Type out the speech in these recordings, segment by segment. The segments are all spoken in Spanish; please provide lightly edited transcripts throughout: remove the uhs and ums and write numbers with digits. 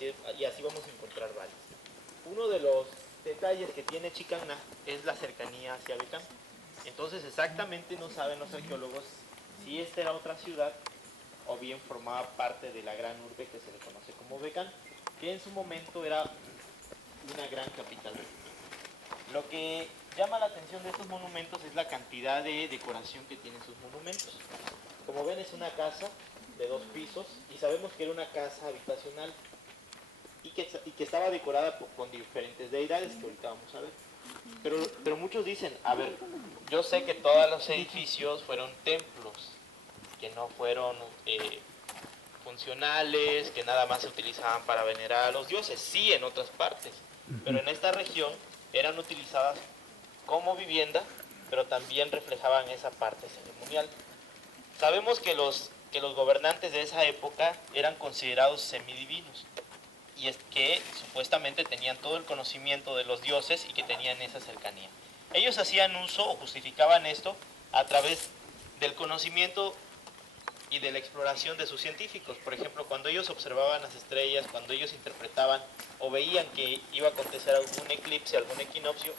y así vamos a encontrar varios. Uno de los detalles que tiene Chicagna es la cercanía hacia Becán. Entonces exactamente no saben los arqueólogos si esta era otra ciudad o bien formaba parte de la gran urbe que se le conoce como Becán, que en su momento era una gran capital. Lo que llama la atención de estos monumentos es la cantidad de decoración que tienen sus monumentos. Como ven, es una casa de 2 pisos y sabemos que era una casa habitacional y que estaba decorada con diferentes deidades que ahorita vamos a ver. Pero muchos dicen, a ver, yo sé que todos los edificios fueron templos, que no fueron funcionales, que nada más se utilizaban para venerar a los dioses, sí en otras partes, pero en esta región eran utilizadas como vivienda, pero también reflejaban esa parte ceremonial. Sabemos que los gobernantes de esa época eran considerados semidivinos, y es que supuestamente tenían todo el conocimiento de los dioses y que tenían esa cercanía. Ellos hacían uso o justificaban esto a través del conocimiento y de la exploración de sus científicos. Por ejemplo, cuando ellos observaban las estrellas, cuando ellos interpretaban o veían que iba a acontecer algún eclipse, algún equinoccio,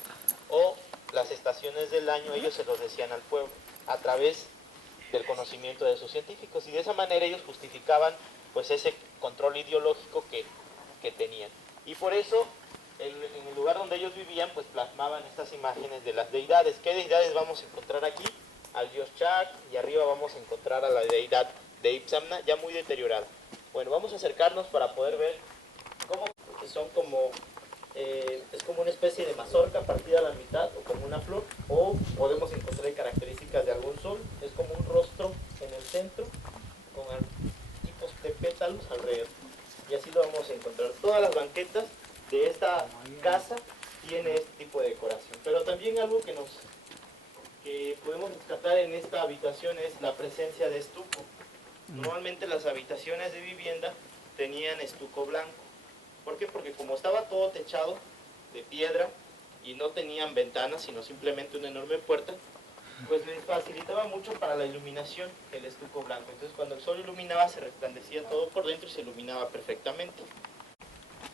o las estaciones del año, ellos se los decían al pueblo a través del conocimiento de sus científicos, y de esa manera ellos justificaban pues ese control ideológico que tenían. Y por eso en el lugar donde ellos vivían pues plasmaban estas imágenes de las deidades. ¿Qué deidades vamos a encontrar aquí? Al dios Chak, y arriba vamos a encontrar a la deidad de Ipsamna ya muy deteriorada. Bueno, vamos a acercarnos para poder ver cómo son como es como una especie de mazorca partida a la mitad o como una flor, o podemos encontrar características de algún sol. Es como un rostro en el centro con tipos de pétalos alrededor, y así lo vamos a encontrar. Todas las banquetas de esta casa tiene este tipo de decoración, pero también algo que podemos rescatar en esta habitación es la presencia de estuco. Normalmente las habitaciones de vivienda tenían estuco blanco. ¿Por qué? Porque como estaba todo techado de piedra y no tenían ventanas, sino simplemente una enorme puerta, pues les facilitaba mucho para la iluminación el estuco blanco. Entonces cuando el sol iluminaba se resplandecía todo por dentro y se iluminaba perfectamente.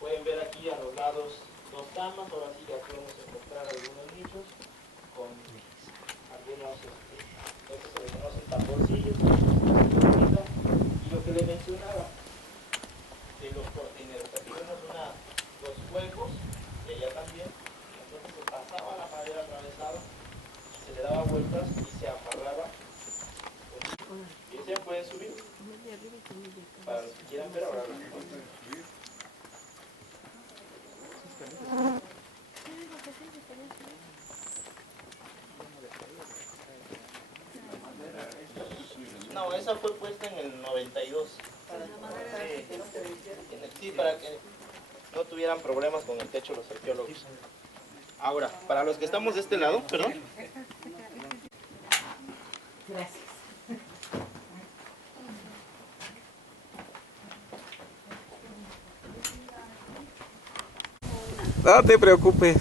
Pueden ver aquí a los lados 2 camas. Ahora sí ya podemos encontrar algunos nichos con algunos, estos se les conocen tamborcillos, y lo que le mencionaba de los cortineros. Aquí vemos dos huecos, y allá también. Entonces se pasaba la madera atravesada, se le daba vueltas y se amarraba. Y se pueden subir. Para los que quieran ver ahora. No, esa fue puesta en el 92. Sí, para que no tuvieran problemas con el techo los arqueólogos. Ahora, para los que estamos de este lado, perdón. Gracias. No te preocupes.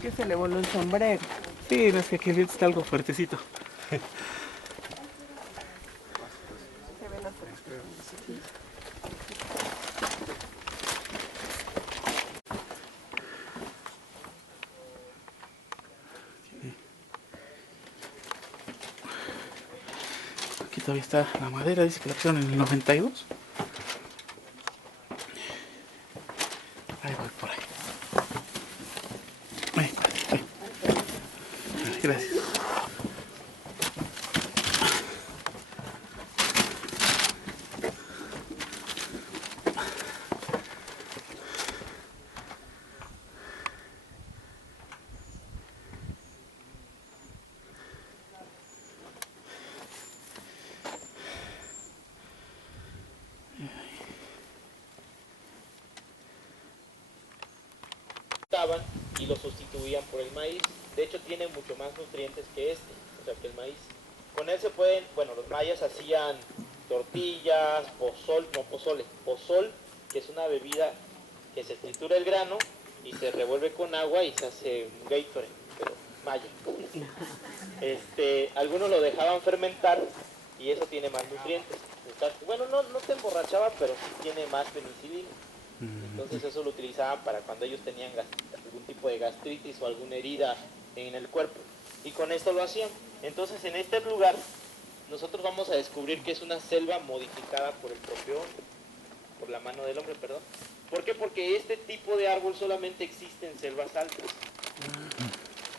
¿Qué se le voló el sombrero? Sí, no es que aquí está algo fuertecito. Se ve la Aquí todavía está la madera, dice que la pusieron en el 92. Ahí voy por ahí. Ahí. Gracias. Y lo sustituían por el maíz. De hecho tiene mucho más nutrientes que este, o sea que el maíz. Con él se pueden, bueno, los mayas hacían tortillas, pozol que es una bebida que se tritura el grano y se revuelve con agua y se hace un Gatorade, pero maya. Algunos lo dejaban fermentar y eso tiene más nutrientes. Bueno, no te emborrachaba, pero sí tiene más penicilina. Entonces eso lo utilizaban para cuando ellos tenían algún tipo de gastritis o alguna herida en el cuerpo. Y con esto lo hacían. Entonces en este lugar nosotros vamos a descubrir que es una selva modificada por el propio hombre, por la mano del hombre, perdón. ¿Por qué? Porque este tipo de árbol solamente existe en selvas altas.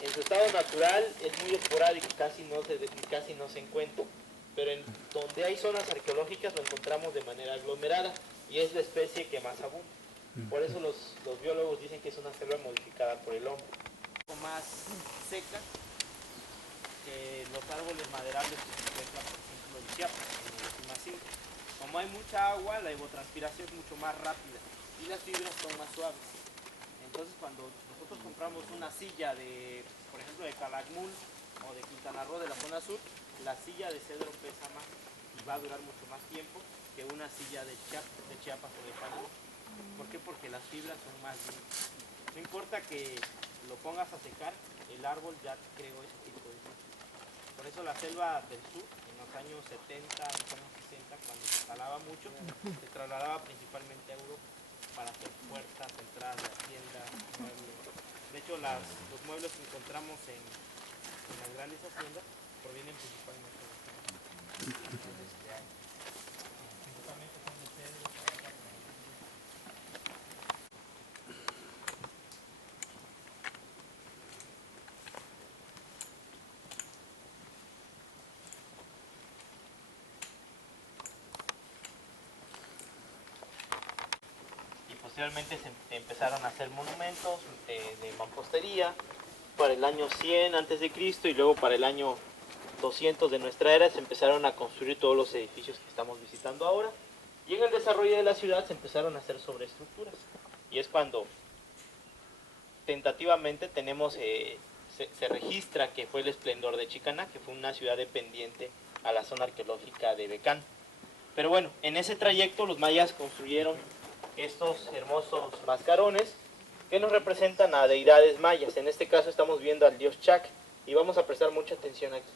En su estado natural es muy esporádico, casi no se encuentra. Pero en donde hay zonas arqueológicas lo encontramos de manera aglomerada y es la especie que más abunda. Por eso los biólogos dicen que es una selva modificada por el hombre. Más seca que los árboles maderables que se encuentran, por ejemplo, en Chiapas, en el Sumacinto. Como hay mucha agua, la evapotranspiración es mucho más rápida y las fibras son más suaves. Entonces, cuando nosotros compramos una silla de, por ejemplo, de Calakmul o de Quintana Roo, de la zona sur, la silla de cedro pesa más y va a durar mucho más tiempo que una silla de Chiapas o de Panamá. ¿Por qué? Porque las fibras son más duras. No importa que lo pongas a secar, el árbol ya creó ese tipo de fibras. Por eso la selva del sur, en los años 70, en los años 60, cuando se talaba mucho, se trasladaba principalmente a Europa para hacer puertas, entradas de haciendas, muebles. De hecho, los muebles que encontramos en las grandes haciendas provienen principalmente de Europa. Principalmente son de cedro. Posteriormente se empezaron a hacer monumentos de mampostería para el año 100 a.C. y luego para el año 200 de nuestra era se empezaron a construir todos los edificios que estamos visitando ahora y en el desarrollo de la ciudad se empezaron a hacer sobreestructuras y es cuando tentativamente tenemos se registra que fue el esplendor de Chicaná, que fue una ciudad dependiente a la zona arqueológica de Becán. Pero bueno, en ese trayecto los mayas construyeron estos hermosos mascarones que nos representan a deidades mayas. En este caso estamos viendo al dios Chac y vamos a prestar mucha atención aquí.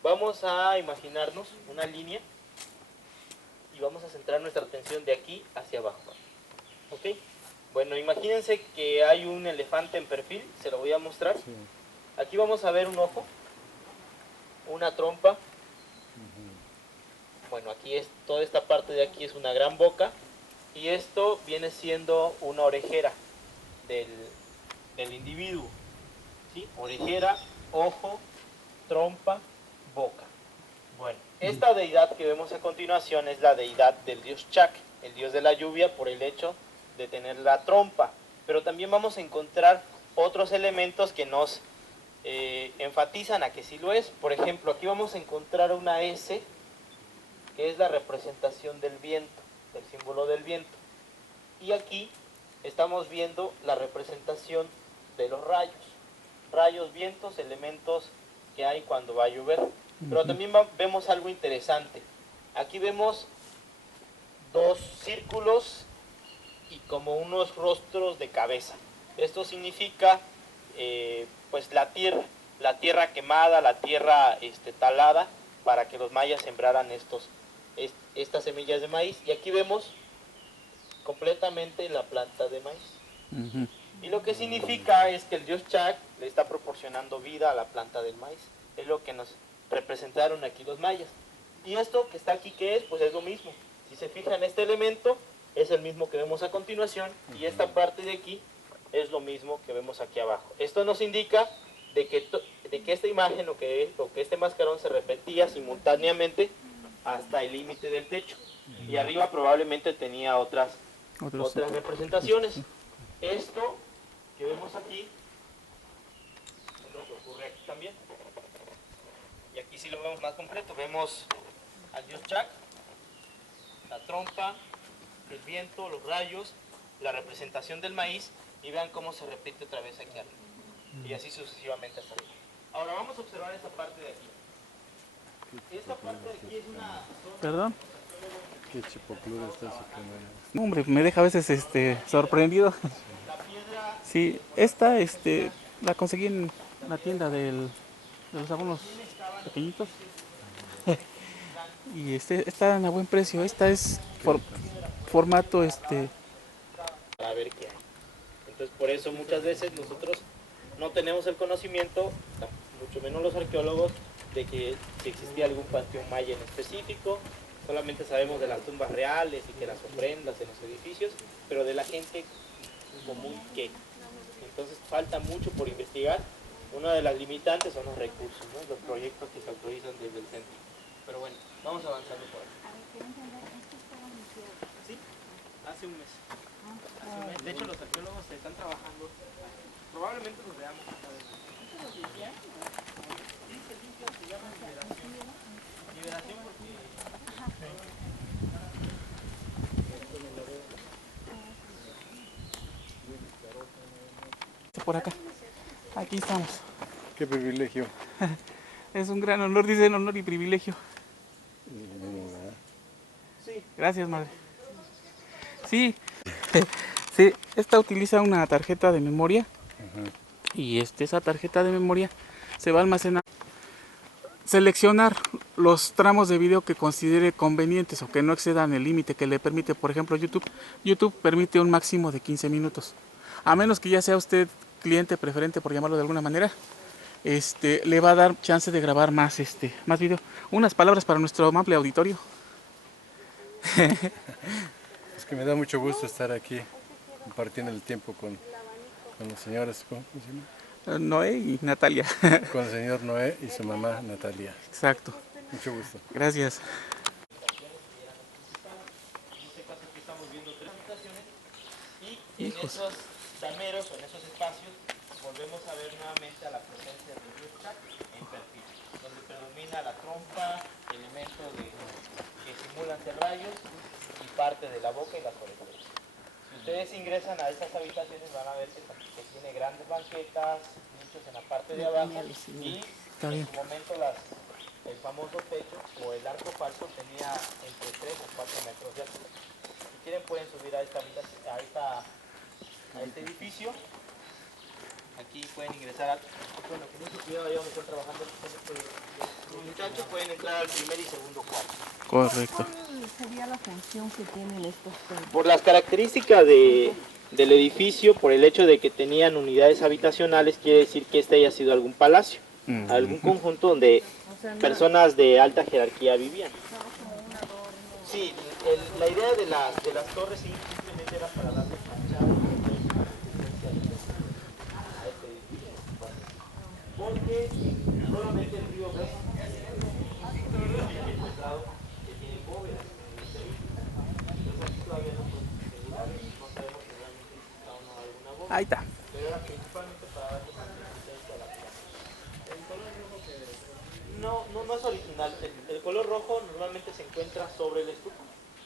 Vamos a imaginarnos una línea y vamos a centrar nuestra atención de aquí hacia abajo. ¿Ok? Bueno, imagínense que hay un elefante en perfil, se lo voy a mostrar. Aquí vamos a ver un ojo, una trompa. Bueno, aquí es toda esta parte de aquí es una gran boca. Y esto viene siendo una orejera del individuo. ¿Sí? Orejera, ojo, trompa, boca. Bueno, esta deidad que vemos a continuación es la deidad del dios Chac, el dios de la lluvia, por el hecho de tener la trompa. Pero también vamos a encontrar otros elementos que nos enfatizan a que sí lo es. Por ejemplo, aquí vamos a encontrar una S, que es la representación del viento, el símbolo del viento. Y aquí estamos viendo la representación de los rayos. Rayos, vientos, elementos que hay cuando va a llover. Pero también vemos algo interesante. Aquí vemos dos círculos y como unos rostros de cabeza. Esto significa pues la tierra quemada, la tierra talada, para que los mayas sembraran estas semillas de maíz. Y aquí vemos completamente la planta de maíz. Y lo que significa es que el dios Chac le está proporcionando vida a la planta del maíz. Es lo que nos representaron aquí los mayas. Y esto que está aquí, ¿qué es? Pues es lo mismo. Si se fijan, este elemento es el mismo que vemos a continuación y esta parte de aquí es lo mismo que vemos aquí abajo. Esto nos indica de que esta imagen o que este mascarón se repetía simultáneamente hasta el límite del techo. Y arriba probablemente tenía otras representaciones. Esto que vemos aquí es lo que ocurre aquí también. Y aquí sí lo vemos más completo. Vemos al dios Chac, la trompa, el viento, los rayos, la representación del maíz y vean cómo se repite otra vez aquí arriba. Y así sucesivamente hasta arriba. Ahora vamos a observar esta parte de aquí. Esta parte de aquí es una zona... ¿Perdón? Qué chipocludo está su cámara. No, hombre, me deja a veces sorprendido. Sí, esta la conseguí en la tienda de los abonos pequeñitos. Y está a buen precio. Esta es formato para ver qué hay. Entonces, por eso muchas veces nosotros no tenemos el conocimiento, mucho menos los arqueólogos, de que si existía algún panteón maya en específico. Solamente sabemos de las tumbas reales y que las ofrendas en los edificios, pero de la gente común, ¿qué? Entonces falta mucho por investigar. Una de las limitantes son los recursos, ¿no? Los proyectos que se autorizan desde el centro. Pero bueno, vamos avanzando por aquí. Sí, hace un mes. De hecho, los arqueólogos están trabajando. Probablemente los veamos más adelante. Sí, se limpia, se llama liberación. Liberación porque... por acá. Aquí estamos. Qué privilegio. Es un gran honor, dicen honor y privilegio. Gracias, madre. Sí, sí, esta utiliza una tarjeta de memoria. Y esa tarjeta de memoria se va a almacenar. Seleccionar los tramos de video que considere convenientes o que no excedan el límite que le permite, por ejemplo, YouTube. YouTube permite un máximo de 15 minutos. A menos que ya sea usted cliente preferente, por llamarlo de alguna manera, le va a dar chance de grabar más video. Unas palabras para nuestro amplio auditorio. Es que me da mucho gusto estar aquí compartiendo el tiempo con los señores, ¿cómo se llama? Noé y Natalia. Con el señor Noé y su mamá Natalia. Exacto. Mucho gusto. Gracias. Y en esos dameros o en esos espacios volvemos a ver nuevamente a la presencia del río Chaco en perfil, donde predomina la trompa, elementos que simulan ser rayos y parte de la boca y las orejas. Si ustedes ingresan a estas habitaciones van a ver que tiene grandes banquetas, nichos en la parte de abajo y en su momento el famoso techo o el arco falso tenía entre 3 o 4 metros de altura. Si quieren pueden subir a esta habitación, a este edificio. Aquí pueden ingresar bueno, con mucho cuidado, ya donde están trabajando los muchachos, pueden entrar al primer y segundo cuarto. Correcto. ¿Cuál sería la función que tienen estos templos? Por las características del edificio, por el hecho de que tenían unidades habitacionales, quiere decir que este haya sido algún palacio, algún conjunto donde personas de alta jerarquía vivían. Sí, la idea de las torres simplemente era para darle fachada a este edificio. Porque solamente el río Ve ha encontrado que tiene bóvedas en este edificio. Entonces aquí todavía no podemos asegurar, no sabemos si realmente exista o no alguna bóveda. Ahí está. Pero era principalmente para darle mantenimiento a la planta. El color rojo que no es original. El color rojo normalmente se encuentra sobre el estuco.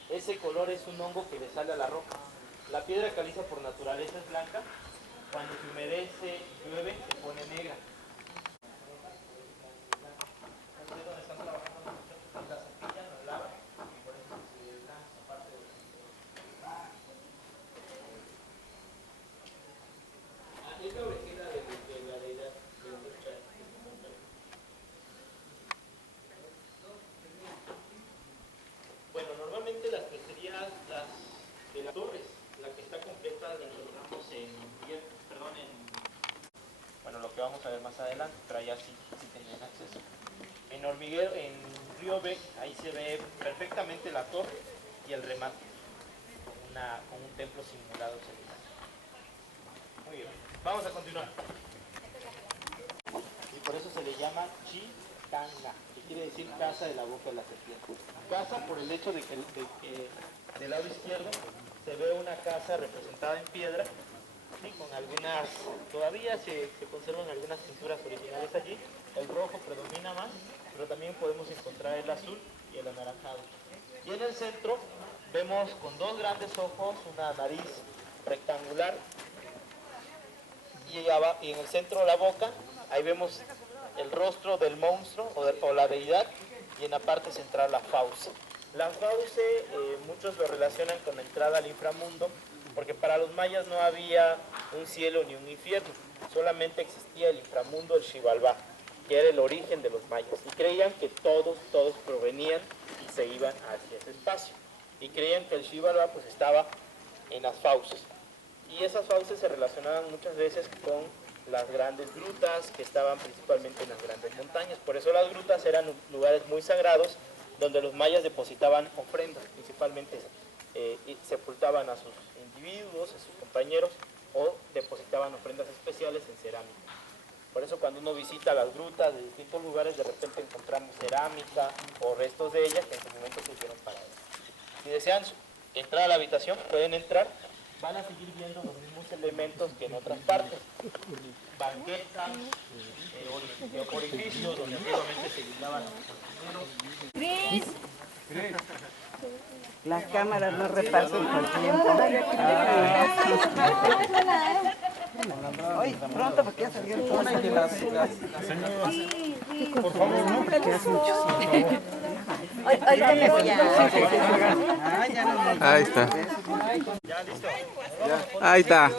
Ese color es un hongo que le sale a la roca. La piedra caliza por naturaleza es blanca. Cuando se humedece, llueve, se pone negra. Bueno, normalmente las pecerías de las torres, la que está completa la encontramos bueno, lo que vamos a ver más adelante, pero allá sí tenían acceso. En Hormiguero, en Río Bec, ahí se ve perfectamente la torre y el remate, con un templo simulado celestial. Muy bien, vamos a continuar. Y por eso se le llama Chitanga, que quiere decir casa de la boca de la serpiente. Casa por el hecho de que del lado izquierdo se ve una casa representada en piedra, ¿sí? Con algunas, todavía se conservan algunas pinturas originales allí. El rojo predomina más, pero también podemos encontrar el azul y el anaranjado. Y en el centro vemos con dos grandes ojos, una nariz rectangular, y en el centro la boca, ahí vemos el rostro del monstruo o la deidad, y en la parte central la fauce. La fauce, muchos lo relacionan con la entrada al inframundo, porque para los mayas no había un cielo ni un infierno, solamente existía el inframundo, el Xibalbá, que era el origen de los mayas, y creían que todos provenían y se iban hacia ese espacio, y creían que el Xibalbá pues estaba en las fauces, y esas fauces se relacionaban muchas veces con las grandes grutas que estaban principalmente en las grandes montañas. Por eso las grutas eran lugares muy sagrados donde los mayas depositaban ofrendas, principalmente y sepultaban a sus individuos, a sus compañeros, o depositaban ofrendas especiales en cerámica. Por eso cuando uno visita las grutas de distintos lugares, de repente encontramos cerámica o restos de ella que en su momento se hicieron para eso. Si desean entrar a la habitación, pueden entrar. Van a seguir viendo los mismos elementos que en otras partes. Banquetas, orificios donde antiguamente se guindaban los cocineros. Las cámaras no repasan con tiempo. Hoy pronto porque ya salió el sol. Por favor, no. Ahorita me voy a... Ahí está. Ahí está.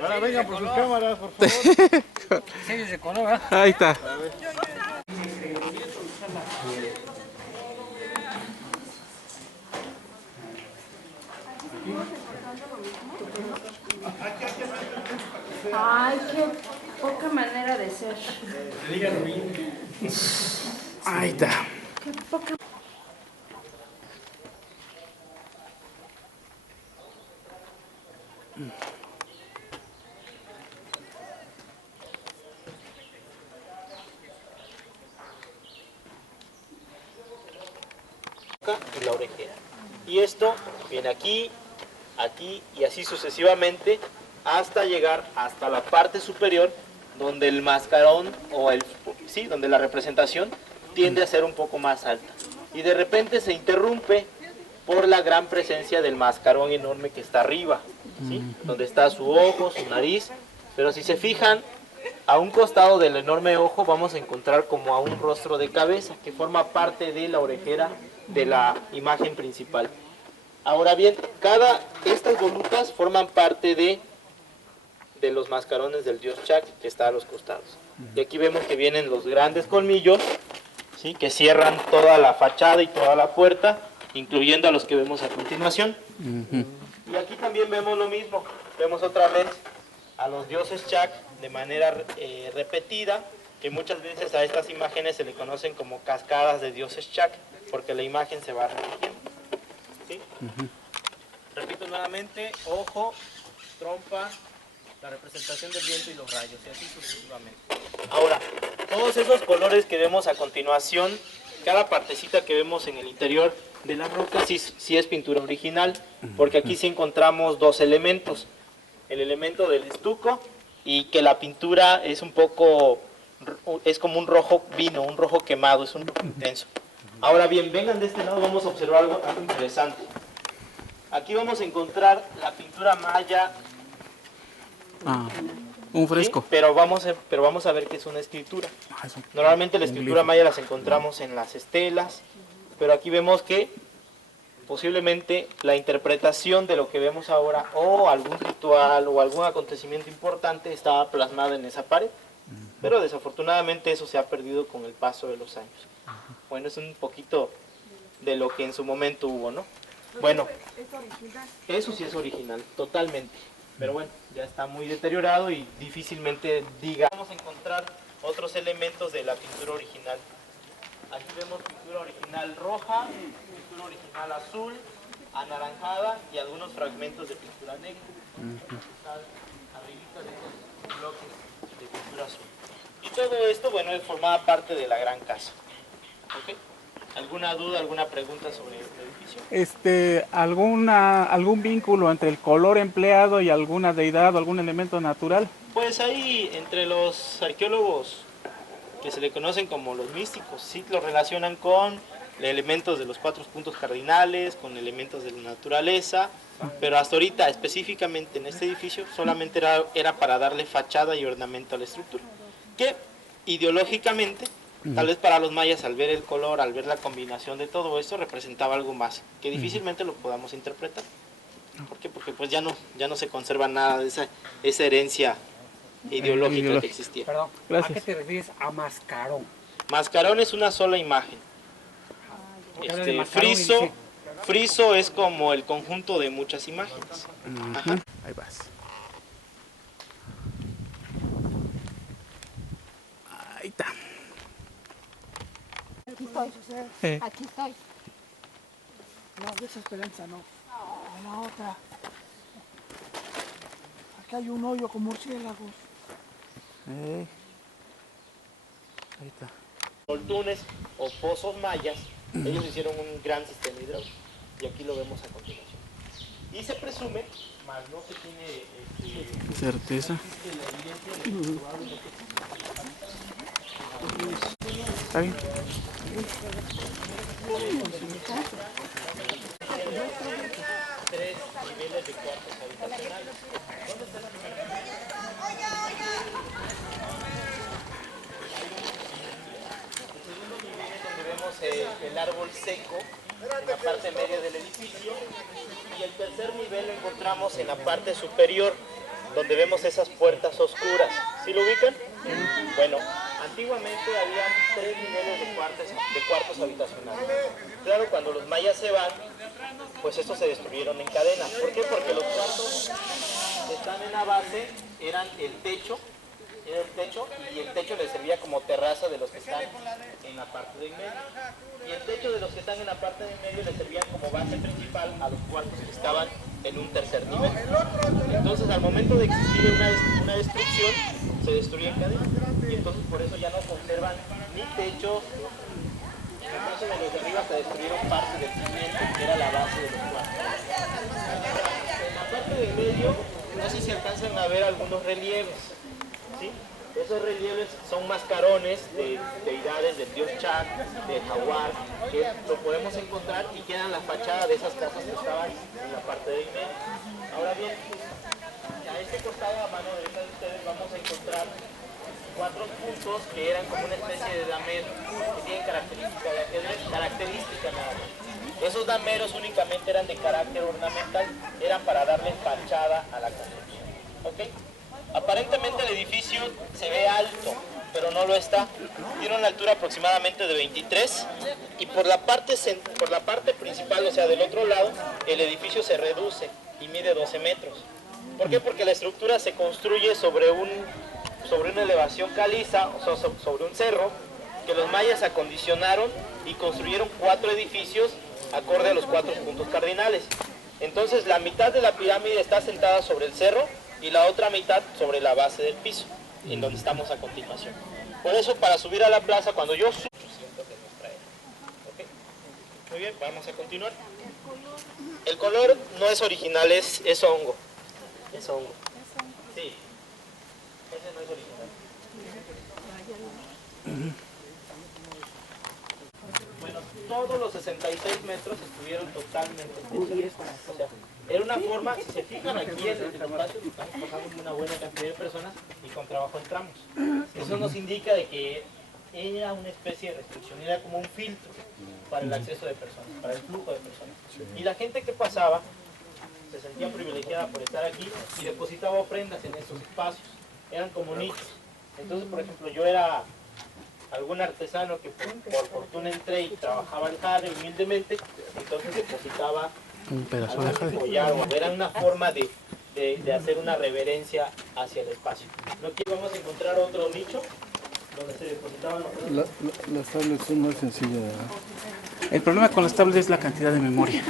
Ahora vengan por sus cámaras, por favor. Ahí está. Ay, qué poca manera de ser. Ahí está. Qué poca. Y la orejera. Y esto viene aquí, aquí y así sucesivamente hasta llegar hasta la parte superior donde el mascarón donde la representación tiende a ser un poco más alta. Y de repente se interrumpe por la gran presencia del mascarón enorme que está arriba, ¿sí? Donde está su ojo, su nariz. Pero si se fijan, a un costado del enorme ojo vamos a encontrar como a un rostro de cabeza que forma parte de la orejera de la imagen principal. Ahora bien, estas volutas forman parte de los mascarones del dios Chac que está a los costados. Y aquí vemos que vienen los grandes colmillos, ¿sí? Que cierran toda la fachada y toda la puerta, incluyendo a los que vemos a continuación. Y aquí también vemos lo mismo, vemos otra vez a los dioses Chac de manera repetida, que muchas veces a estas imágenes se le conocen como cascadas de dioses Chac, porque la imagen se va repitiendo. ¿Sí? Repito nuevamente, ojo, trompa, la representación del viento y los rayos, y así sucesivamente. Ahora, todos esos colores que vemos a continuación, cada partecita que vemos en el interior de la roca sí es pintura original, porque aquí sí encontramos dos elementos. El elemento del estuco y que la pintura es es como un rojo vino, un rojo quemado, es un rojo intenso. Ahora bien, vengan de este lado, vamos a observar algo interesante. Aquí vamos a encontrar la pintura maya. Un fresco. ¿Sí? Pero vamos a ver que es una escritura. Normalmente la escritura maya las encontramos en las estelas, pero aquí vemos que posiblemente la interpretación de lo que vemos ahora, o algún ritual o algún acontecimiento importante, estaba plasmada en esa pared. Pero desafortunadamente eso se ha perdido con el paso de los años. Bueno, es un poquito de lo que en su momento hubo, ¿no? Bueno, eso sí es original, totalmente. Pero bueno, ya está muy deteriorado y difícilmente vamos a encontrar otros elementos de la pintura original. Aquí vemos pintura original roja, pintura original azul, anaranjada y algunos fragmentos de pintura negra. Están arribita de estos bloques de pintura azul. Y todo esto, bueno, formaba parte de la gran casa. ¿Ok? ¿Alguna duda, alguna pregunta sobre este edificio? ¿Algún vínculo entre el color empleado y alguna deidad o algún elemento natural? Pues ahí, entre los arqueólogos que se le conocen como los místicos, sí lo relacionan con elementos de los 4 puntos cardinales, con elementos de la naturaleza, pero hasta ahorita, específicamente en este edificio, solamente era para darle fachada y ornamento a la estructura, que ideológicamente Tal vez para los mayas, al ver el color, al ver la combinación de todo esto, representaba algo más, que difícilmente lo podamos interpretar. ¿Por qué? Porque pues ya no se conserva nada de esa herencia ideológica que existía. Perdón, Gracias. ¿a qué te refieres a mascarón? Mascarón es una sola imagen. Porque habla de mascarón y Friso, dice- friso es como el conjunto de muchas imágenes. Ajá. Ahí vas. Ahí está. Aquí estoy, Eh. aquí estoy. No, de esa esperanza no. De la otra. Aquí hay un hoyo con murciélagos. Ahí está. Moltunes o pozos mayas, ellos hicieron un gran sistema hidráulico. Y aquí lo vemos a continuación. Y se presume, más no se tiene Certeza. ¿Está bien? tres niveles de cuartos habitacionales. Donde vemos el árbol seco en la parte media del edificio, y el tercer nivel lo encontramos en la parte superior, donde vemos esas puertas oscuras. ¿Sí lo ubican? Bueno, antiguamente había tres niveles de cuartos habitacionales. Claro, cuando los mayas se van, pues estos se destruyeron en cadena. ¿Por qué? Porque los cuartos que están en la base eran el techo, y el techo les servía como terraza de los que están en la parte de en medio. Y el techo de los que están en la parte de en medio les servían como base principal a los cuartos que estaban en un tercer nivel. Entonces, al momento de existir una destrucción, se destruye en cadena. Y entonces por eso ya no conservan ni techos. En el caso de los de arriba se destruyeron parte del cimiento, que era la base de los cuartos. En la parte de en medio, no sé si alcanzan a ver algunos relieves. ¿Sí? Esos relieves son mascarones de deidades del dios Chak, del jaguar, que lo podemos encontrar y quedan la fachada de esas casas que estaban en la parte de en medio. Ahora bien, a este costado, a mano derecha de ustedes, vamos a encontrar cuatro puntos que eran como una especie de damero, que tienen características de ajedrez, características nada más. Esos dameros únicamente eran de carácter ornamental, eran para darle fachada a la construcción. ¿Ok? Aparentemente el edificio se ve alto, pero no lo está. Tiene una altura aproximadamente de 23, y por la parte principal, o sea, del otro lado, el edificio se reduce y mide 12 metros. ¿Por qué? Porque la estructura se construye sobre una elevación caliza, o sea, sobre un cerro, que los mayas acondicionaron y construyeron 4 edificios acorde a los 4 puntos cardinales. Entonces, la mitad de la pirámide está asentada sobre el cerro y la otra mitad sobre la base del piso, en donde estamos a continuación. Por eso, para subir a la plaza, cuando yo subo, siento que nos trae. ¿Ok? Muy bien, vamos a continuar. El color no es original, es hongo. Es hongo. Sí. Ese no es original. Bueno, todos los 66 metros estuvieron totalmente techados. O sea, era una forma, si se fijan aquí en el espacio, estamos pasando una buena cantidad de personas y con trabajo en tramos. Eso nos indica de que era una especie de restricción, era como un filtro para el acceso de personas, para el flujo de personas. Y la gente que pasaba se sentía privilegiada por estar aquí y depositaba ofrendas en estos espacios. Eran como nichos. Entonces, por ejemplo, yo era algún artesano que por fortuna entré y trabajaba el jade humildemente, entonces depositaba Un pedazo de algún jade. collar, o era una forma de hacer una reverencia hacia el espacio. Aquí vamos a encontrar otro nicho donde se depositaban ofrendas. Las tablets son más sencillas, ¿verdad? El problema con las tablets es la cantidad de memoria.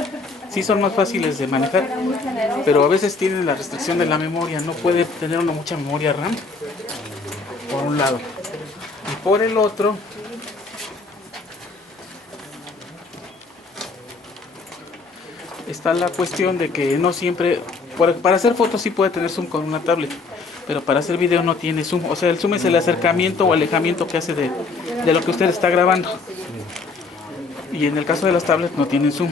Sí son más fáciles de manejar, pero a veces tienen la restricción de la memoria. No puede tener una mucha memoria RAM, por un lado. Y por el otro, está la cuestión de que no siempre, para hacer fotos sí puede tener zoom con una tablet, pero para hacer video no tiene zoom. O sea, el zoom es el acercamiento o alejamiento que hace de lo que usted está grabando. Y en el caso de las tablets no tienen zoom.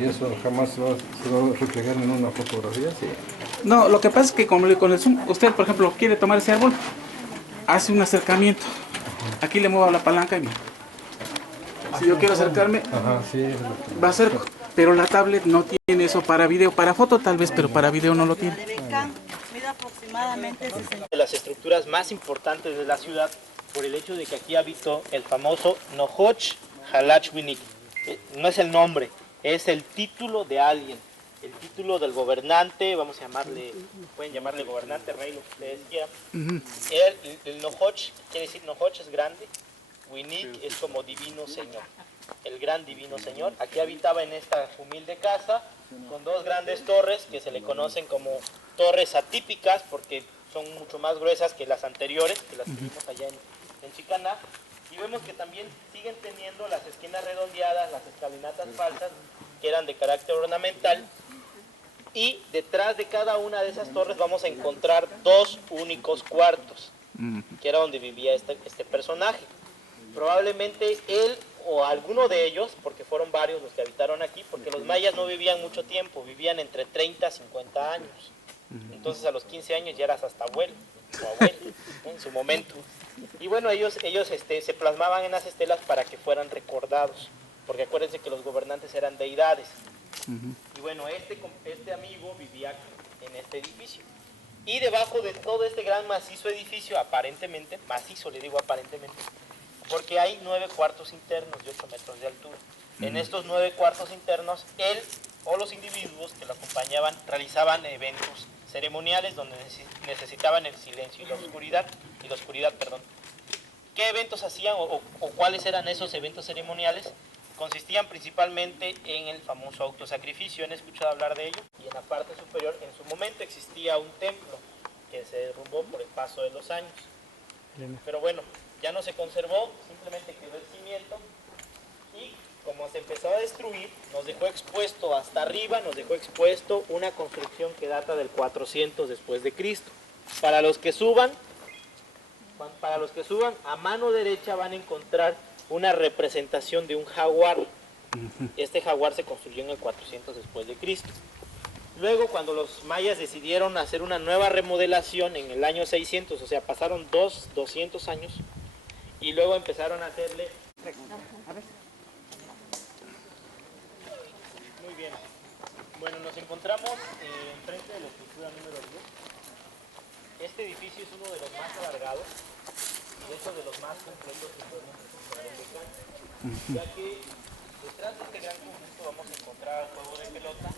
¿Y eso jamás se va a reflejar en una fotografía? Sí. No, lo que pasa es que con el zoom, usted por ejemplo quiere tomar ese árbol, hace un acercamiento Aquí le muevo la palanca y mira. Si yo quiero acercarme, Ajá, sí, es lo que... va acerco. Pero la tablet no tiene eso para video, para foto tal vez, pero para video no lo tiene. Mide aproximadamente 60. De las estructuras más importantes de la ciudad por el hecho de que aquí habitó el famoso Nohoch Halachwinik. No es el nombre, es el título de alguien, el título del gobernante, vamos a llamarle, pueden llamarle gobernante, rey, lo que ustedes quieran. El Nohoch, quiere decir Nohoch es grande, Winik es como divino señor, el gran divino señor. Aquí habitaba en esta humilde casa con dos grandes torres que se le conocen como torres atípicas porque son mucho más gruesas que las anteriores, que las que vimos allá en Chicaná. Y vemos que también siguen teniendo las esquinas redondeadas, las escalinatas falsas, que eran de carácter ornamental. Y detrás de cada una de esas torres vamos a encontrar dos únicos cuartos, que era donde vivía este personaje. Probablemente él o alguno de ellos, porque fueron varios los que habitaron aquí, porque los mayas no vivían mucho tiempo, vivían entre 30 a 50 años. Entonces a los 15 años ya eras hasta abuelo, o abuelo, ¿no? En su momento. Y bueno, ellos se plasmaban en las estelas para que fueran recordados, porque acuérdense que los gobernantes eran deidades. Y bueno, este amigo vivía en este edificio. Y debajo de todo este gran macizo edificio, aparentemente, macizo le digo aparentemente, porque hay 9 cuartos internos de 8 metros de altura. En estos 9 cuartos internos, él o los individuos que lo acompañaban realizaban eventos ceremoniales donde necesitaban el silencio y la oscuridad, ¿Qué eventos hacían o cuáles eran esos eventos ceremoniales? Consistían principalmente en el famoso autosacrificio, han escuchado hablar de ello, y en la parte superior en su momento existía un templo que se derrumbó por el paso de los años. Pero bueno, ya no se conservó, simplemente quedó el cimiento y como se empezó a destruir, nos dejó expuesto hasta arriba, nos dejó expuesto una construcción que data del 400 después de Cristo. Para los que suban, a mano derecha van a encontrar una representación de un jaguar. Este jaguar se construyó en el 400 después de Cristo. Luego, cuando los mayas decidieron hacer una nueva remodelación en el año 600, o sea, pasaron 200 años, y luego empezaron a hacerle... Muy bien. Bueno, nos encontramos enfrente de la estructura número 10. Este edificio es uno de los más alargados y es uno de los más completos que podemos encontrar en Becán, ya que detrás de este gran conjunto vamos a encontrar el juego de pelota,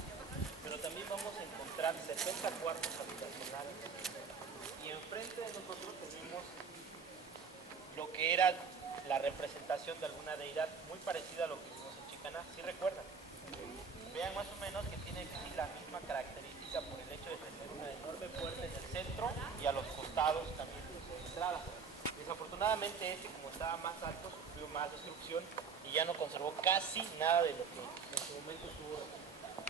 pero también vamos a encontrar 70 cuartos habitacionales y enfrente de nosotros tenemos lo que era la representación de alguna deidad muy parecida a lo que vimos en Chicaná, ¿sí recuerdan? Vean más o menos que tiene la misma característica por el hecho de tener una enorme puerta en el centro y a los costados también de entrada. Desafortunadamente como estaba más alto, sufrió más destrucción y ya no conservó casi nada de lo que en su momento estuvo representado.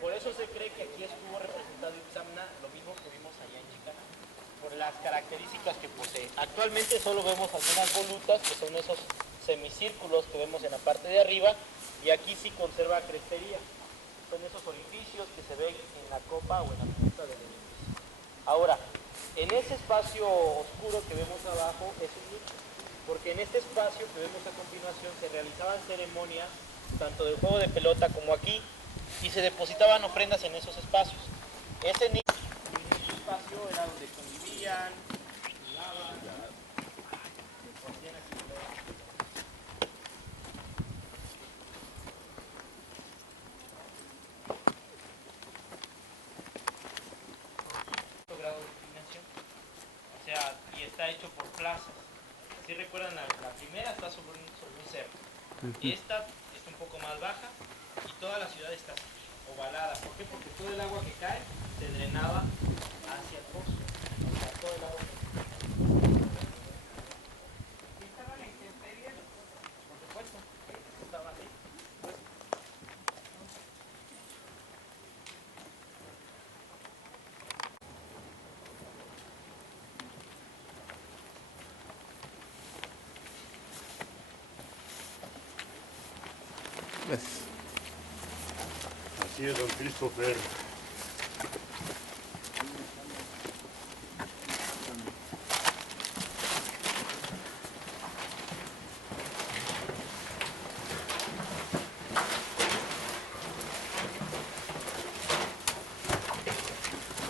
Por eso se cree que aquí estuvo representado Itzamna, lo mismo que vimos allá en Chicaná, por las características que posee. Actualmente solo vemos algunas volutas, que son esos semicírculos que vemos en la parte de arriba, y aquí sí conserva crestería. Son esos orificios que se ven en la copa o en la punta del edificio. Ahora, en ese espacio oscuro que vemos abajo es un nicho, porque en este espacio que vemos a continuación se realizaban ceremonias, tanto del juego de pelota como aquí, y se depositaban ofrendas en esos espacios. Ese nicho, en ese espacio era donde convivían, hablaban, hacían actividades. Grado de inclinación, o sea, y está hecho por plazas. Si recuerdan, la primera está sobre un cerro, esta está un poco más baja y toda la ciudad está ovalada. ¿Por qué? Porque todo el agua que cae se drenaba hacia el pozo, o sea, todo el agua que estaban en intemperie, por supuesto, estaba así. Así es, don Christopher.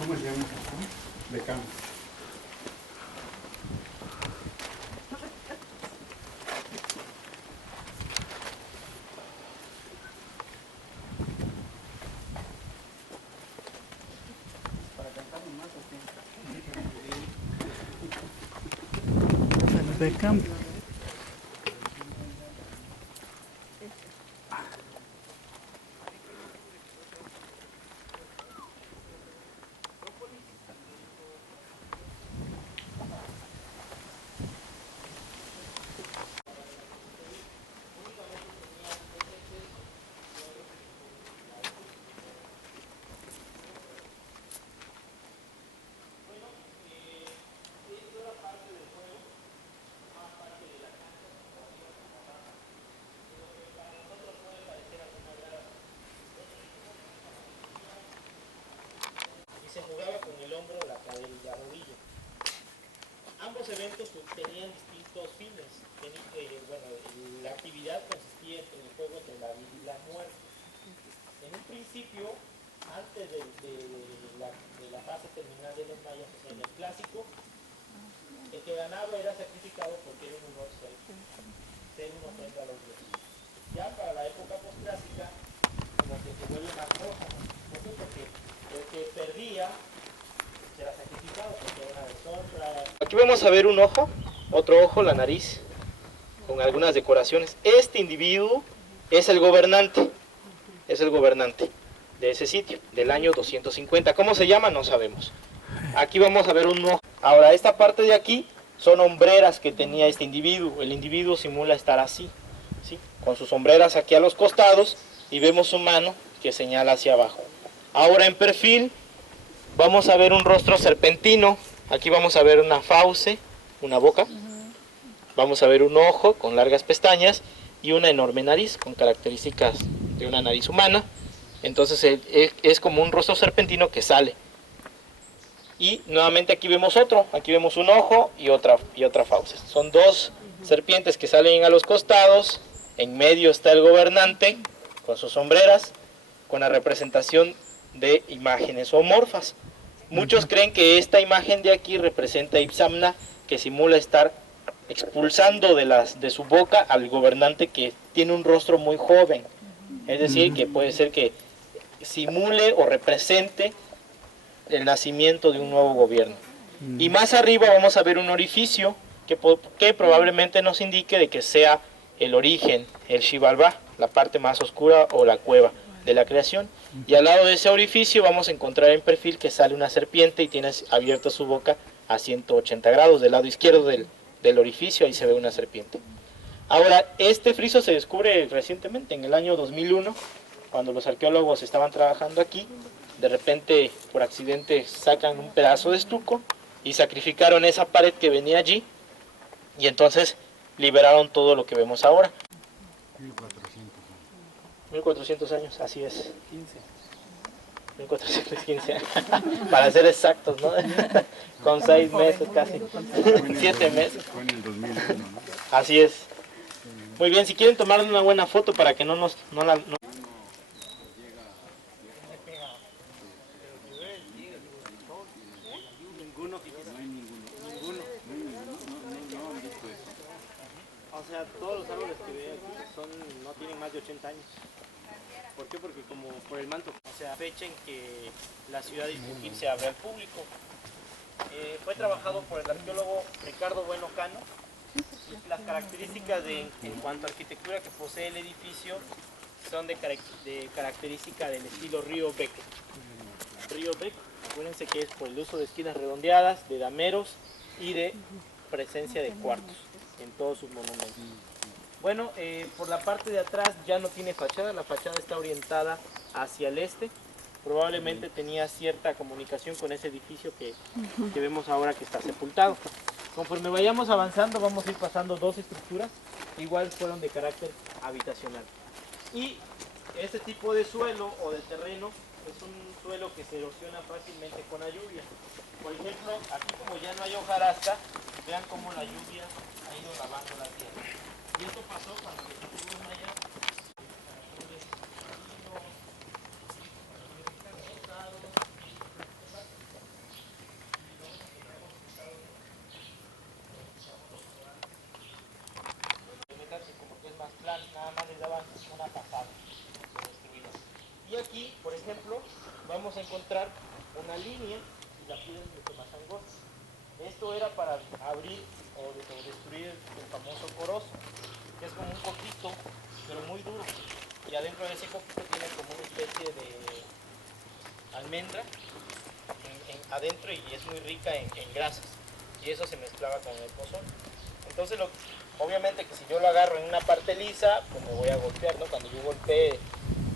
¿Cómo se llama? De campo. Salas de campo. Y se jugaba con el hombro, la cadera y la rodilla. Ambos eventos tenían distintos fines. La actividad consistía en el juego entre la vida y la muerte. En un principio, antes de la fase terminal de los mayas, o sea, en el clásico, el que ganaba era sacrificado porque era un honor ser una ofrenda a los dioses. Ya para la época postclásica, como que se vuelve más roja, ¿no? ¿Por qué? Porque el que perdía será sacrificado porque era una deshonra. Aquí vamos a ver un ojo, otro ojo, la nariz, con algunas decoraciones. Este individuo es el gobernante de ese sitio, del año 250. ¿Cómo se llama? No sabemos. Aquí vamos a ver un ojo. Ahora, esta parte de aquí son hombreras que tenía este individuo. El individuo simula estar así, ¿sí? Con sus hombreras aquí a los costados, y vemos su mano que señala hacia abajo. Ahora en perfil vamos a ver un rostro serpentino. Aquí vamos a ver una fauce, una boca. Vamos a ver un ojo con largas pestañas y una enorme nariz con características de una nariz humana. Entonces es como un rostro serpentino que sale. Y nuevamente aquí vemos otro, aquí vemos un ojo y otra fauce. Son dos serpientes que salen a los costados. En medio está el gobernante con sus sombreras, con la representación de imágenes zoomorfas. Muchos creen que esta imagen de aquí representa a Itzamna, que simula estar expulsando de su boca al gobernante, que tiene un rostro muy joven. Es decir, que puede ser que simule o represente el nacimiento de un nuevo gobierno. Y más arriba vamos a ver un orificio que probablemente nos indique de que sea el origen, el Xibalbá, la parte más oscura o la cueva de la creación. Y al lado de ese orificio vamos a encontrar en perfil que sale una serpiente y tiene abierta su boca a 180 grados. Del lado izquierdo del orificio ahí se ve una serpiente. Ahora, este friso se descubre recientemente, en el año 2001, cuando los arqueólogos estaban trabajando aquí. De repente, por accidente, sacan un pedazo de estuco y sacrificaron esa pared que venía allí, y entonces liberaron todo lo que vemos ahora. 1400 años, así es. 1415 para ser exactos, ¿no? Con 6 meses casi, 7 meses. Fue en el 2001, ¿no? Así es. Muy bien, si quieren tomar una buena foto para que no la... O sea, todos los árboles que ve aquí no tienen más de 80 años. ¿Por qué? Porque como por el manto, o sea, fecha en que la ciudad de Iztuquil se abre al público. Fue trabajado por el arqueólogo Ricardo Bueno Cano. Las características en cuanto a arquitectura que posee el edificio son de característica del estilo Río Bec. Río Bec, acuérdense que es por el uso de esquinas redondeadas, de dameros y de presencia de cuartos en todos sus monumentos. Bueno, por la parte de atrás ya no tiene fachada, la fachada está orientada hacia el este. Probablemente tenía cierta comunicación con ese edificio que vemos ahora que está sepultado. Conforme vayamos avanzando vamos a ir pasando dos estructuras, igual fueron de carácter habitacional. Y este tipo de suelo o de terreno es un suelo que se erosiona fácilmente con la lluvia. Por ejemplo, aquí como ya no hay hojarasca, vean cómo la lluvia ha ido lavando la tierra. Y esto pasó cuando los antiguos mayas Y aquí, por ejemplo, vamos a encontrar una línea y la piedra es mucho más angosta. Esto era para abrir o destruir el famoso corozo, que es como un coquito, pero muy duro. Y adentro de ese coquito tiene como una especie de almendra adentro y es muy rica en grasas. Y eso se mezclaba con el pozón. Entonces, obviamente que si yo lo agarro en una parte lisa, pues me voy a golpear, ¿no? Cuando yo golpee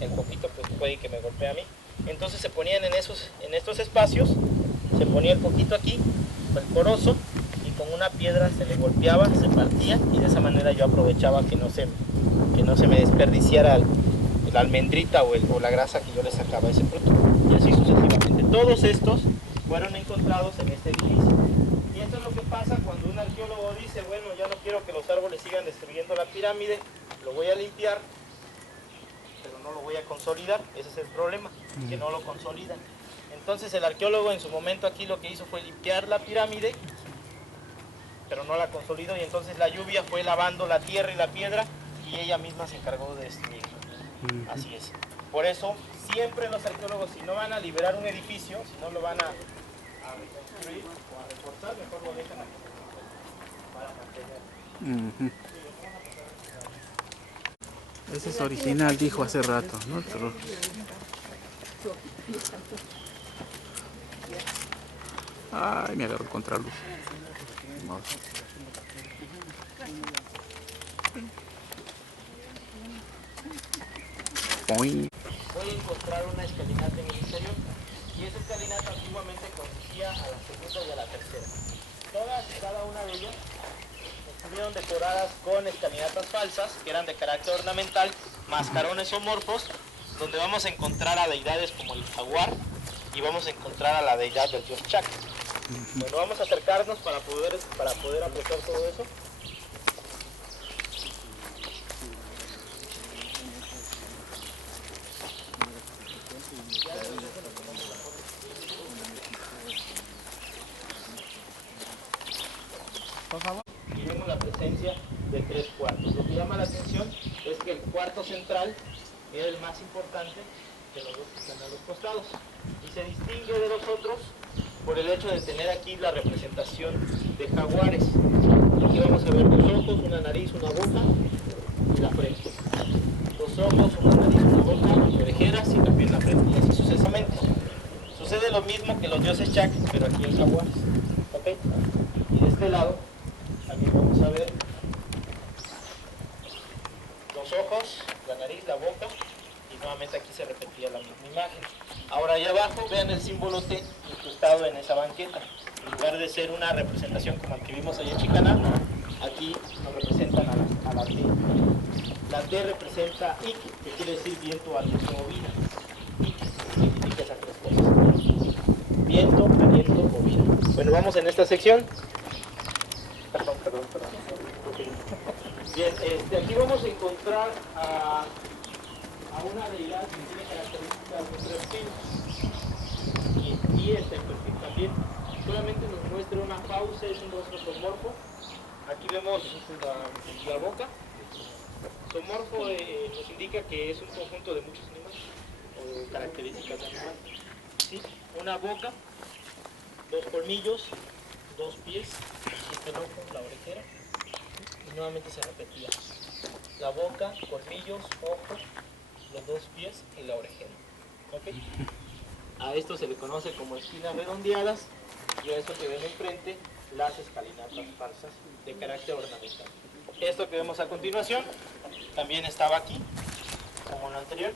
el coquito, pues puede que me golpee a mí. Entonces se ponían en estos espacios, se ponía el coquito aquí, el corozo, y con una piedra se le golpeaba, se partía, y de esa manera yo aprovechaba que no se me desperdiciara la almendrita o la grasa que yo le sacaba a ese fruto. Y así sucesivamente. Todos estos fueron encontrados en este edificio. Y esto es lo que pasa cuando un arqueólogo dice, bueno, ya no quiero que los árboles sigan destruyendo la pirámide, lo voy a limpiar, pero no lo voy a consolidar. Ese es el problema, que no lo consolidan. Entonces el arqueólogo en su momento aquí lo que hizo fue limpiar la pirámide, pero no la consolidó, y entonces la lluvia fue lavando la tierra y la piedra y ella misma se encargó de destruirlo. Así es. Por eso siempre los arqueólogos, si no van a liberar un edificio, si no lo van a reconstruir o a reforzar, mejor lo dejan aquí para mantener. Ese es original, dijo hace rato, ¿no? Pero... Ay, me agarró contraluz. Vamos. Voy a encontrar una escalinata en el interior, y esa escalinata antiguamente conducía a la segunda y a la tercera. Todas y cada una de ellas estuvieron decoradas con escalinatas falsas, que eran de carácter ornamental, mascarones o morfos, donde vamos a encontrar a deidades como el jaguar, y vamos a encontrar a la deidad del dios Chac. Bueno, vamos a acercarnos para poder apreciar todo eso. Por favor. Y vemos la presencia de 3 cuartos. Lo que llama la atención es que el cuarto central es el más importante de los dos que están a los costados. Y se distingue de los otros por el hecho de tener aquí la representación de jaguares. Aquí vamos a ver 2 ojos, una nariz, una boca y la frente. 2 ojos, una nariz, una boca, orejeras y también la frente. Y así sucesivamente. Sucede lo mismo que los dioses Chac, pero aquí en jaguares. ¿Okay? Y de este lado también vamos a ver 2 ojos, la nariz, la boca, y nuevamente aquí se repetía la misma imagen. Ahora allá abajo vean el símbolo T incrustado en esa banqueta. En lugar de ser una representación como la que vimos allá en Chicaná, aquí nos representan a la T. La T representa Ik, que quiere decir viento, aliento o vida. Ik significa esas 3 cosas: viento, aliento o vida. Bueno, vamos en esta sección. Perdón. Bien, aquí vamos a encontrar a una deidad que tiene características muy reptiles. Y este perfil también. Solamente nos muestra una fauce, es un rostro zoomorfo. Aquí vemos la boca. Zoomorfo nos indica que es un conjunto de muchos animales o características de animales. ¿Sí? Una boca, 2 colmillos, 2 pies, el ojo, la orejera, y nuevamente se repetía. La boca, colmillos, ojos, los 2 pies y la orejera. ¿Okay? A esto se le conoce como esquinas redondeadas, y a eso que ven enfrente, las escalinatas falsas de carácter ornamental. Esto que vemos a continuación también estaba aquí, como en lo anterior,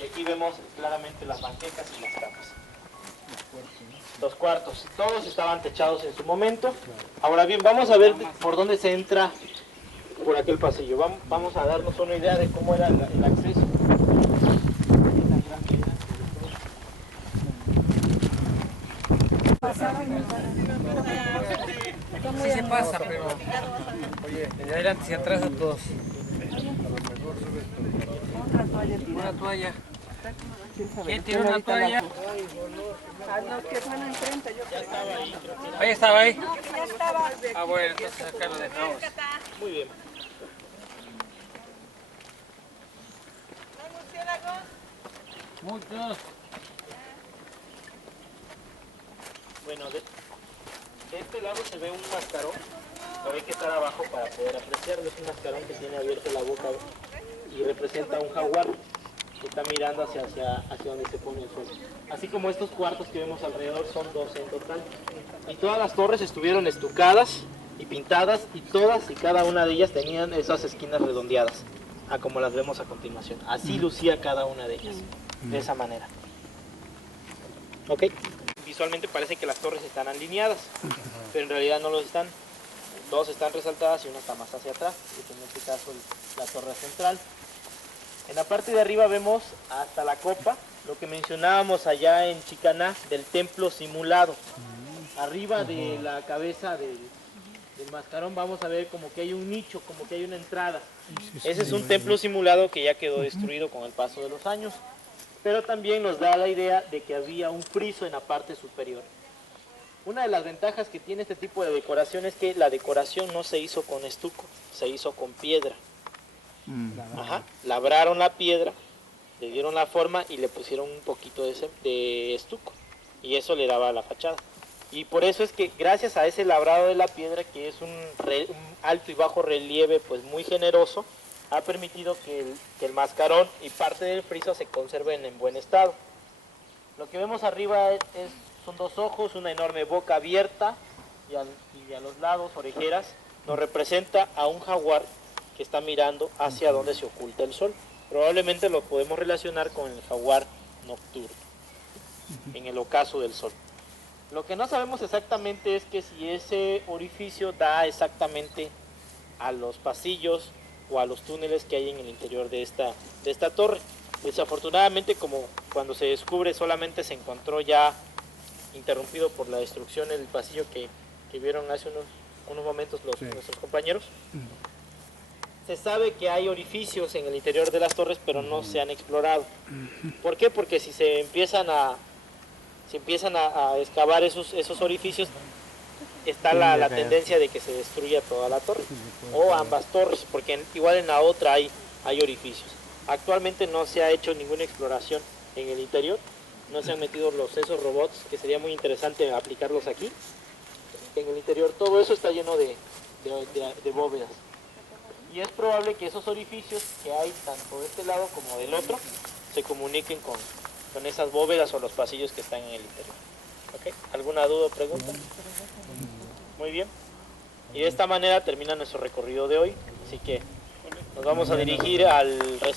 y aquí vemos claramente las banquetas y las camas. 2 cuartos, todos estaban techados en su momento. Ahora bien, vamos a ver por dónde se entra por aquel pasillo. Vamos a darnos una idea de cómo era el acceso. Sí se pasa, pero de adelante hacia atrás a todos. Una toalla. ¿Quién tiene una toalla? A los que están enfrente, yo creo. Ahí estaba ahí. No, que ya estaba. Ah, bueno, entonces acá lo dejamos. Muy bien. Muchos. Bueno, de este lado se ve un mascarón, pero hay que estar abajo para poder apreciarlo. Es un mascarón que tiene abierta la boca y representa un jaguar que está mirando hacia donde se pone el sol. Así como estos cuartos que vemos alrededor, son 12 en total. Y todas las torres estuvieron estucadas y pintadas, y todas y cada una de ellas tenían esas esquinas redondeadas, como las vemos a continuación. Así lucía cada una de ellas, de esa manera. ¿Ok? Visualmente parece que las torres están alineadas, pero en realidad no lo están. Dos están resaltadas y una está más hacia atrás, que en este caso la torre central. En la parte de arriba vemos hasta la copa, lo que mencionábamos allá en Chicaná, del templo simulado. Arriba de la cabeza del mascarón vamos a ver como que hay un nicho, como que hay una entrada. Ese es un templo simulado que ya quedó destruido con el paso de los años, pero también nos da la idea de que había un friso en la parte superior. Una de las ventajas que tiene este tipo de decoración es que la decoración no se hizo con estuco, se hizo con piedra. Labraron la piedra, le dieron la forma y le pusieron un poquito de estuco, y eso le daba la fachada. Y por eso es que gracias a ese labrado de la piedra, que es un alto y bajo relieve pues muy generoso, ha permitido que el mascarón y parte del friso se conserven en buen estado. Lo que vemos arriba son dos ojos, una enorme boca abierta, y a los lados orejeras. Nos representa a un jaguar que está mirando hacia donde se oculta el sol. Probablemente lo podemos relacionar con el jaguar nocturno, en el ocaso del sol. Lo que no sabemos exactamente es que si ese orificio da exactamente a los pasillos o a los túneles que hay en el interior de esta torre. Desafortunadamente, como cuando se descubre solamente se encontró ya interrumpido por la destrucción el pasillo que vieron hace unos momentos nuestros compañeros. Se sabe que hay orificios en el interior de las torres, pero no se han explorado. ¿Por qué? Porque si se empiezan a excavar esos orificios, está la tendencia de que se destruya toda la torre, o ambas torres, porque igual en la otra hay orificios. Actualmente no se ha hecho ninguna exploración en el interior, no se han metido esos robots, que sería muy interesante aplicarlos aquí. En el interior todo eso está lleno de bóvedas. Y es probable que esos orificios que hay tanto de este lado como del otro se comuniquen con esas bóvedas o los pasillos que están en el interior. ¿Okay? ¿Alguna duda o pregunta? Muy bien. Y de esta manera termina nuestro recorrido de hoy. Así que nos vamos a dirigir al restaurante.